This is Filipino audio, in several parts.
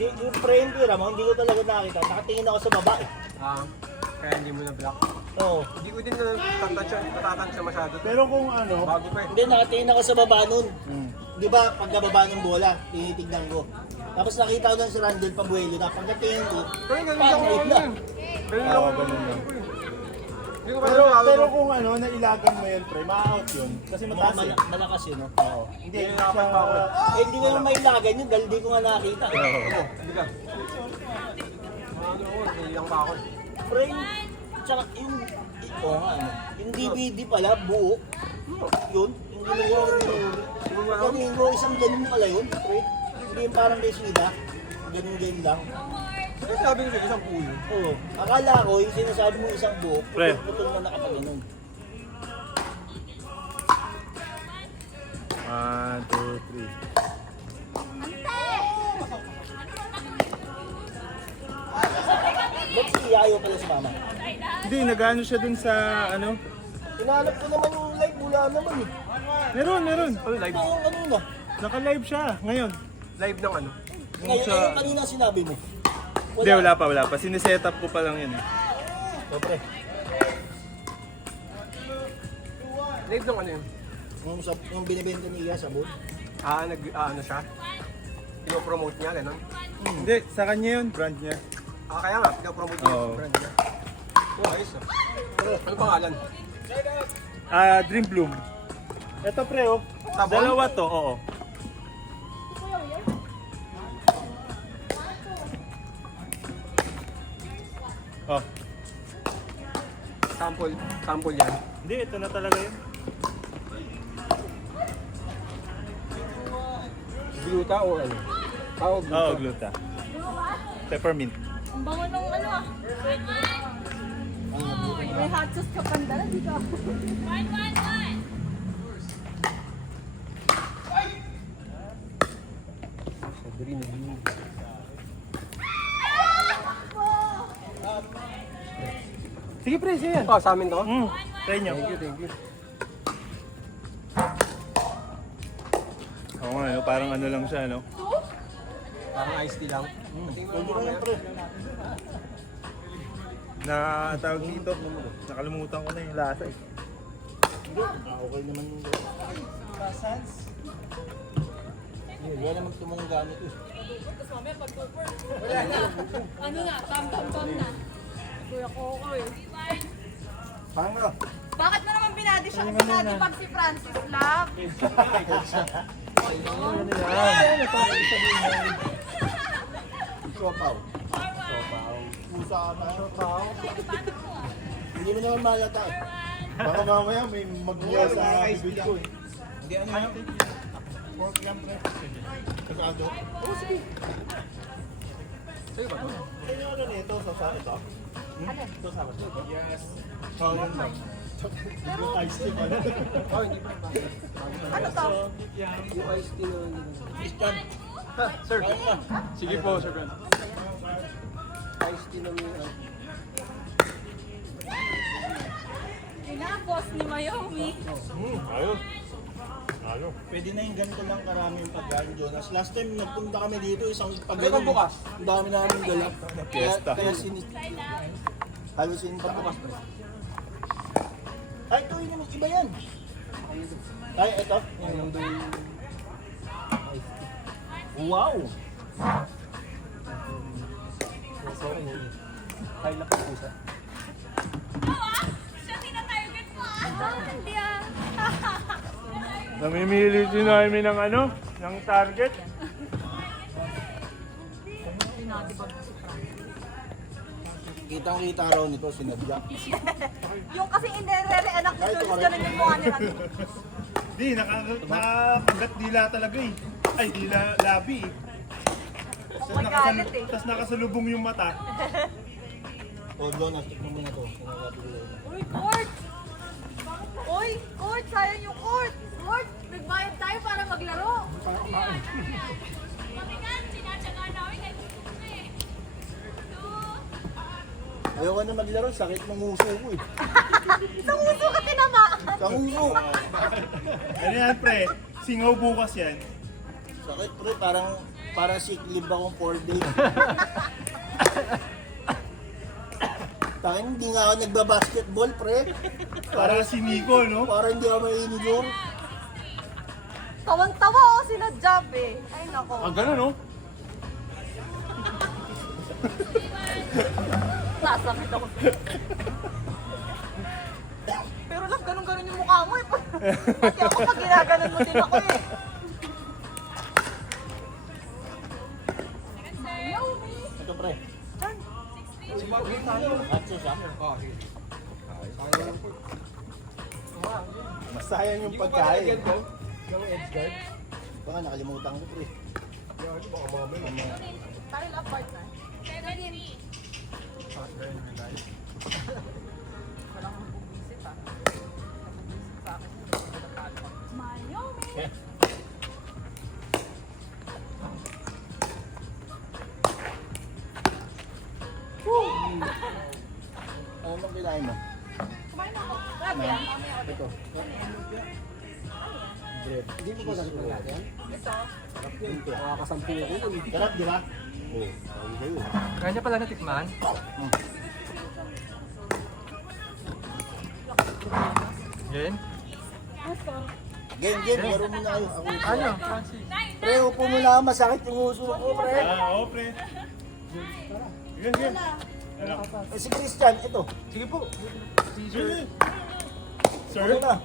Yung friend ko, Ramon, hindi ko talaga nakita. Nakatingin ako sa baba eh. Kaya hindi mo na block. Oo. Hindi ko din natatansya masyado. Pero kung ano, Bago pa eh. Hindi, nakatingin ako sa baba nun. Di ba, pagkababa ng bola, tinitignan ko. Tapos nakita ko doon si Randall Pabuelo na pagkatingin ko, Pero ganun parang lang ako na. yun. Ganun lang ako. ganun lang. Hindi ko pa pero, rin pero kung ano, nailagan mo yun, pre, ma-out yun. Kasi mataas eh. Malakas yun, no? Oo. Hindi, Hindi, siya, nakapag pa ako. Eh, hindi ko yung mailagan yun dahil di ko nga nakita. Hindi ka. Ano ako, nailang pa ako. Frame, tsaka yung, oo nga, ano, yung DVD pala, buo. Yun, yung ginagawa ko yung isang ganun pala yun, frame. Hindi yung parang kay Sida, ganun lang. Eh, sabi ko siya, isang pulo. Oo, akala ko yung sinasabi mo isang buo, Pre. putol na nakapaganon. 1, 2, 3. Ba't si Yayo pala si Mama? Hindi, nag-ano siya dun sa, ano? Hinanap ko naman yung live, wala naman eh. Meron. Ano, live? Ito yung kanina. Naka-live siya, ngayon. Live ng ano? Ngayon, sa- yung kanina sinabi mo. Hindi, wala pa. Siniset up ko pa lang yun eh. Siyempre, Live ng ano yun? yung binibenta ni Iya sabon. Ano siya? Pinopromote niya, gano'n? Hindi, sa kanya yun, brand niya. Kaya nga, pinopromote niya Oo. yung brand niya. Ayos ah. Ano pangalan? Dream Bloom. Ito pre, oh. Sabon? Dalawa to, oo. Oh, Sample yan. hindi, ito na talaga yun. Gluta o ano? Gluta. Oo, gluta. Peppermint. Ang bango nung ano ah. May hot sauce ka pandala dito. Green. Sige pre, sige yan. Sa amin to? Sa inyo. Thank you. Oo nga, no? Parang ano lang siya, no? Parang iced tea lang. Tingnan mo Pwede ko mamaya. yung pre. Na tawag dito, nakalimutan ko na yung lasa eh. Hindi, okay naman yung Sans. Wala naman tumong gamit eh. Ano na, tam na. Kuya Coco eh. Panga. Bakit mo naman binati siya kasi natin pag si Francis Love? Sopaw. Pusa ka na. Sopaw. Hindi mo naman malata eh. Baka mamaya may magmula sa bibig ko eh. Hindi ano yan? Pork yam pre. Kasado. Oo, sige. Sa'yo ba to? Ano ano nito? Sa ito? Ito sa akin. Yes. Oo, yun lang. Yung iced tea pala. Oh, hindi pa. Ano to? Yung iced tea na Istan. Sir. Sige po, Sir Ben. Iced tea na may Inapos ni Mayomi. Ayos. Ayos. Pwede na yung ganito lang karami yung pagkain, Jonas. Last time nagpunta kami dito, isang Ano pagkain. ba bukas? Ang dami namin dala. Fiesta. Kaya halos sinita Bukas pre. Ay, ito yun, iba yan. Ay, ito. Yung doon. Wow! Sorry. Ay, laki po sa. Siya tina-target mo ah. Hindi ah. Namimili si Noemi ng ano? Ng target? Kitang-kita raw nito, sinadya. Yung kasi inere-anak ni Jules, ganun yung mukha nila. Di, nakakagat dila talaga eh. Ay, dila labi eh. Magalit eh. Tapos nakasalubong yung mata. O, Jonas, tikman mo na to. Uy, Court! Uy, Court! Sayang yung Court! Court! Nagbayad tayo para maglaro! Ayoko na maglaro, sakit ng uso ko eh. Isang uso ka tinamaan! Sa uso! Ano yan pre? Singaw bukas yan. Sakit pre, parang Para sick leave akong 4 days. Tangin, hindi nga ako nagbabasketball, pre. Para si Nico, no? Para hindi ako mainigor. Tawang-tawa ako sila Jab eh. Ay nako. Ganun, no? Sasakit ako. Pero lang, ganun-ganun yung mukha mo eh. Pati ako pag ginaganon mo din ako eh. Ito, pre. Atso siya. Masayang yung pagkain. Yung edge guard. Baka nakalimutan ko, pre. Tile apart na. Walang mabubisit ah. Mabubisit sa akin. Miami! Ano bang kailangan mo? Kumain ako. Grabe yan. Mamaya ako. Ito. Bread. Hindi mo ba ganito natin? Ito. Nakakasampu ko yun. Sarap, di ba? Oo. Sabi sa'yo. Kaya niya pala natikman? Yan? Game, laro muna kayo. Ako. Ano? Francis? Pre, upo mo lang. Masakit yung uso ko, pre. Oo, pre. Sige. Eh, si Christian, ito. Sige po. Sir. Sir? Ano na?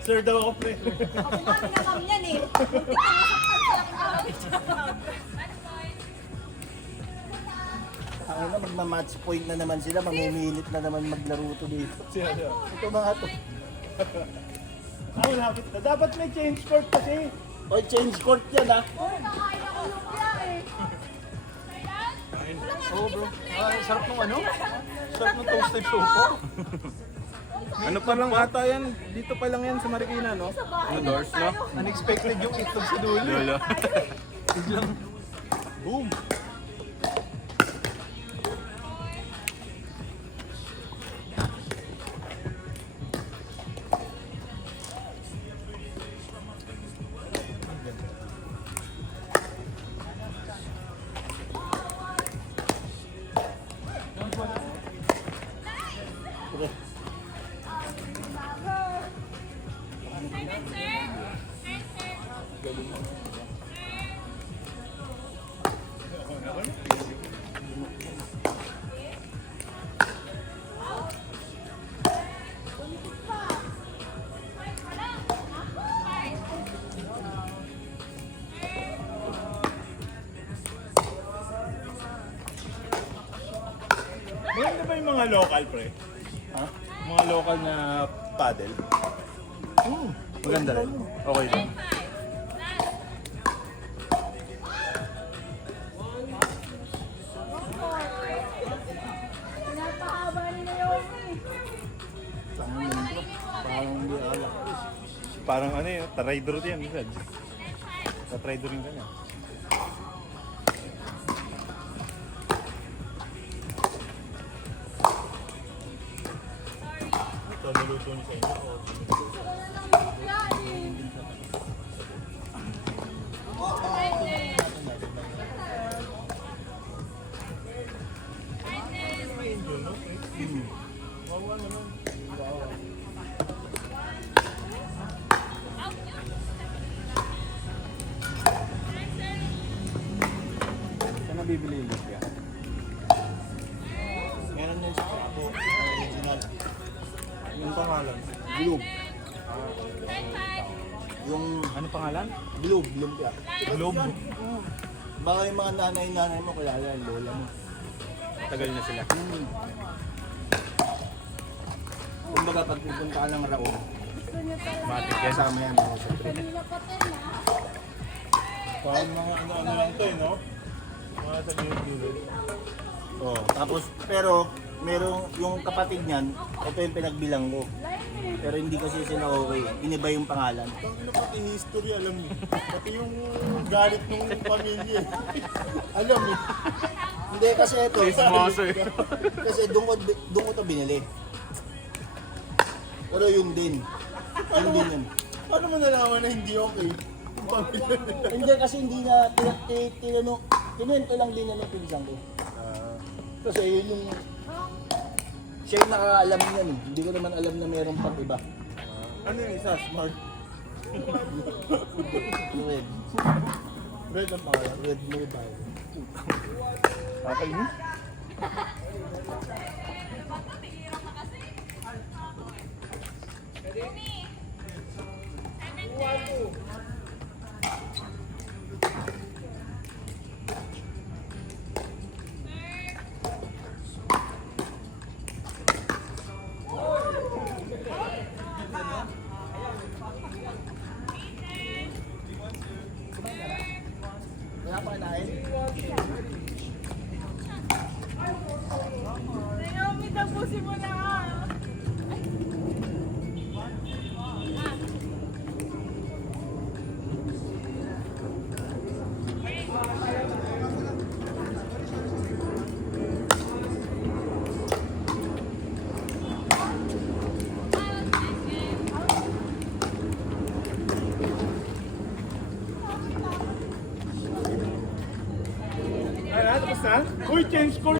Sir daw ako, pre. Ako nga tinakam yan eh. Muntik na nasaktan sa araw. Ang na, magma-match point na naman sila. Mamimilit na naman maglaro to dito. Siya. Ito mga to. Ako lapit na. Dapat may change court kasi. O, change court yan, ha? Nakain ako lumpia eh. Oo bro. Sarap nung ano? Sarap nung toasted choco. Ano pa lang ata yan? Dito pa lang yan sa Marikina, no? Ano doors, no? Unexpected yung itlog sa dulo. Lolo. Biglang Boom. Pre. Maganda ba yung mga local, pre? Ha? Mga local na paddle? Maganda rin. Okay lang. Pinapahaba nila yung eh. Tangin yun, bro. Parang hindi alak. Parang ano yun, tarider yan. Tarider rin ka niya. Ito, naluto niyo sa inyo. Saan nabibili yung lumpia? Meron yan sa Paco. Original. Yung pangalan. Globe. Yung Ano pangalan? Globe, lumpia. Globe. Baka yung mga nanay-nanay mo, kaya yan, lola mo. Tagal na sila. Kumbaga, pag pupunta ka ng Raon, Matik yan. kasama yan mga siyempre. Parang mga ano-ano lang to eh, no? Mga sa gilid-gilid. Oh, tapos, pero, merong yung kapatid niyan, ito yung pinagbilang ko. Pero hindi kasi sila okay. Iniba yung pangalan. Ano pati history, alam niyo. Pati yung galit ng pamilya. Alam eh. Hindi kasi ito. Chismoso eh. Kasi doon ko to binili. Pero yun din. Yun din yun. Paano mo nalaman na hindi okay? pamilya. Hindi kasi hindi na tinento lang din ng pinsan ko. Kasi yun yung siya yung nakakaalam niyan eh. Hindi ko naman alam na meron pang iba. Ano yung isa? Smart. Red. Red ang pangalan. Red mobile. Okay mo? Wala pa kinain? Naomi, tapusin mo na. Ay, tapos na? Uy, change course!